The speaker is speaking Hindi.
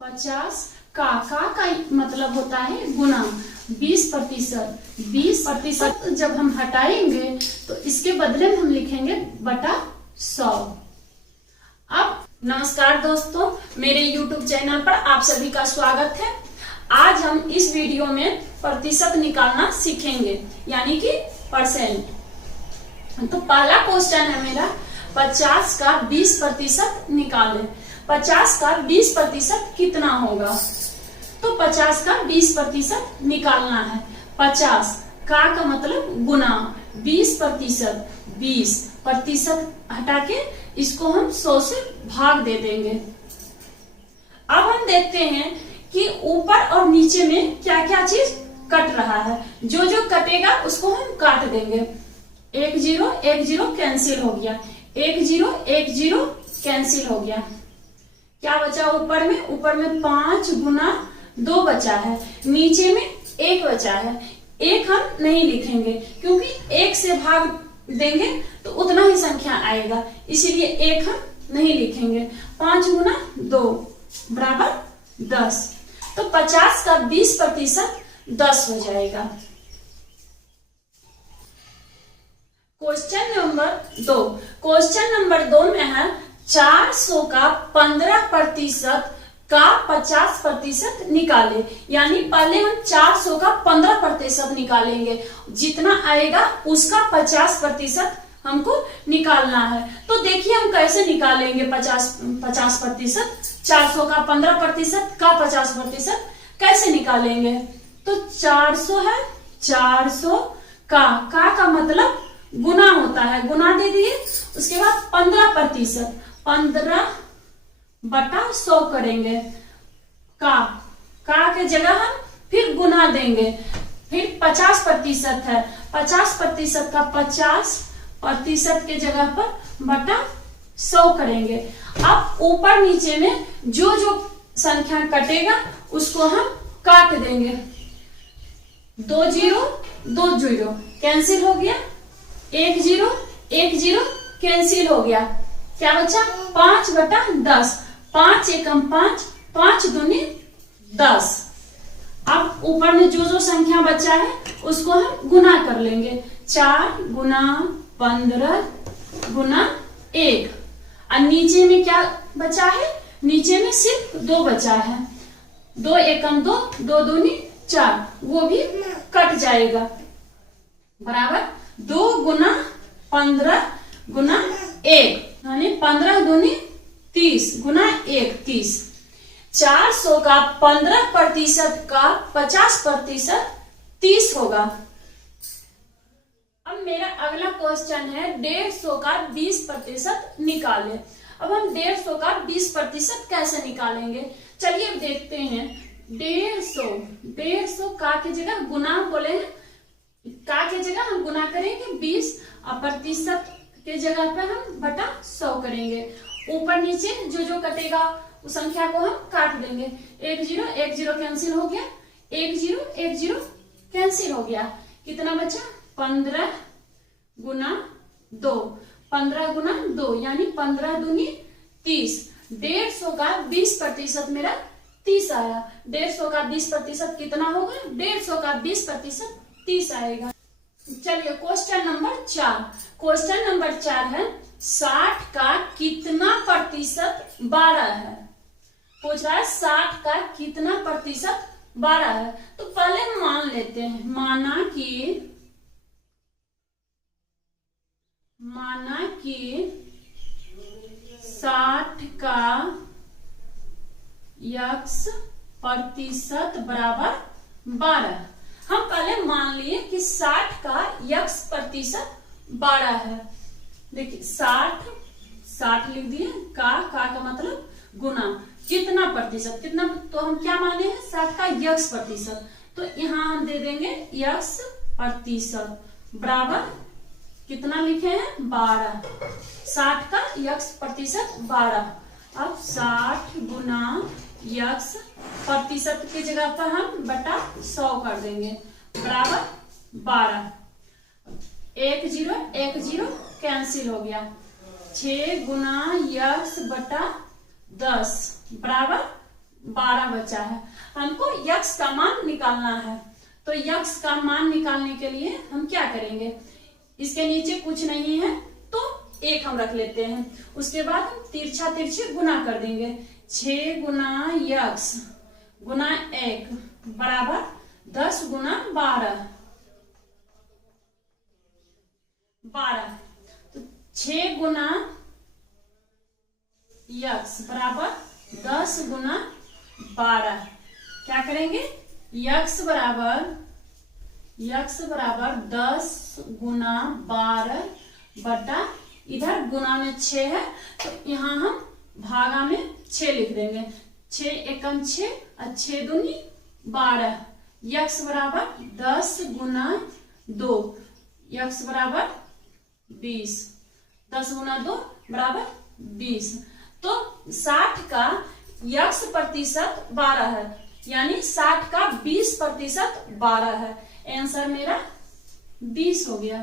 50 का मतलब होता है गुना 20%। 20% जब हम हटाएंगे तो इसके बदले में हम लिखेंगे बटा 100। अब नमस्कार दोस्तों, मेरे YouTube चैनल पर आप सभी का स्वागत है। आज हम इस वीडियो में प्रतिशत निकालना सीखेंगे, यानी कि परसेंट। तो पहला क्वेश्चन है मेरा, 50 का 20% निकालें। 50 का 20% कितना होगा? तो 50 का 20% निकालना है। 50 का मतलब गुना 20%, 20% हटा के इसको हम 100 से भाग दे देंगे। अब हम देखते हैं कि ऊपर और नीचे में क्या क्या चीज कट रहा है। जो जो कटेगा उसको हम काट देंगे। 1 0 1 0 कैंसिल हो गया, 1 0 1 0 कैंसिल हो गया। क्या बचा ऊपर में? ऊपर में 5 गुना 2 बचा है, नीचे में 1 बचा है। 1 हम नहीं लिखेंगे क्योंकि 1 से भाग देंगे तो उतना ही संख्या आएगा, इसीलिए 1 हम नहीं लिखेंगे। 5 गुना 2 बराबर 10। तो 50 का 20% 10 हो जाएगा। Question number 2। क्वेश्चन नंबर 2 में है 400 का 15% का 50% निकाले। यानी पहले हम 400 का 15% निकालेंगे, जितना आएगा उसका 50% हमको निकालना है। तो देखिए हम कैसे निकालेंगे 50%। 400 का 15% का 50% कैसे निकालेंगे? तो 400 है, 400 का मतलब गुना होता है, गुना दे दिए। उसके बाद 15%, 15 बटा 100 करेंगे। का के जगह हम फिर गुना देंगे। फिर 50% है, 50% का 50% के जगह पर बटा 100 करेंगे। अब ऊपर नीचे में जो जो संख्या कटेगा उसको हम काट देंगे। 2 0 2 0 कैंसिल हो गया, 1 0 1 0 कैंसिल हो गया। क्या बचा? 5 बटा 10, 5 एकम 5, 5 दूनी 10। अब ऊपर में जो जो संख्या बचा है उसको हम गुना कर लेंगे। 4 गुना 15 गुना 1। और नीचे में क्या बचा है? नीचे में सिर्फ 2 बचा है। 2 एकम 2, 2 दूनी 4, वो भी कट जाएगा। बराबर 2 गुना 15 गुना 1, यानी 15 दूनी 30 गुना 1 30। 400 का 15% का 50% 30 होगा। अब मेरा अगला क्वेश्चन है 150 का 20% निकाले। अब हम 150 का 20% कैसे निकालेंगे? चलिए अब देखते हैं। 150 का के जगह गुना बोले हैं, का के जगह हम गुना करेंगे 20 और प्रतिशत के जगह पर हम बटा 100 करेंगे। ऊपर नीचे जो जो कटेगा उस संख्या को हम काट देंगे। 1 0 1 0 कैंसिल हो गया, 1 0 1 0 कैंसिल हो गया। कितना बचा? 15 गुना 2, 15 गुना 2 यानी 15 दूनी 30। 150 का 20% मेरा 30 आया। 150 का 20% कितना होगा? 150 का 20% 30 आएगा। चलिए क्वेश्चन नंबर 4। क्वेश्चन नंबर 4 है 60 का कितना प्रतिशत 12 है। पूछ रहा है 60 का कितना प्रतिशत 12 है। तो पहले हम मान लेते हैं। माना कि 60 का x% बराबर 12। हम पहले मान लिए कि 60 का x% 12 है। देखिए 60 लिख दिए। का मतलब गुना कितना प्रतिशत, कितना तो हम क्या माने हैं? 60 का x%। तो यहां हम दे देंगे x% बराबर कितना लिखे हैं? 12। 60 का x% 12। अब 60 गुना x% की जगह पर हम बटा 100 कर देंगे बराबर 12। 1 0 1 0 कैंसिल हो गया। 6 गुना x बटा 10 बराबर 12 बचा है। हमको यक्स का मान निकालना है, तो यक्स का मान निकालने के लिए हम क्या करेंगे, इसके नीचे कुछ नहीं है तो 1 हम रख लेते हैं। उसके बाद हम तिरछा तिरछे गुना कर देंगे। 6 गुना यक्स गुना 1 बराबर 10 गुना 12। तो 6 गुना यक्स बराबर 10 गुना 12। क्या करेंगे, यक्स बराबर 10 गुना 12 बटा, इधर गुना में 6 है तो यहाँ हम भागा में 6 लिख देंगे। 6 एकम 6 और 6 दूनी 12। यक्स बराबर 10 गुना 2, यक्स बराबर 20। 10 गुना 2 बराबर 20। तो 60 का यक्स प्रतिशत 12 है, यानी 60 का 20% 12 है। आंसर मेरा 20 हो गया।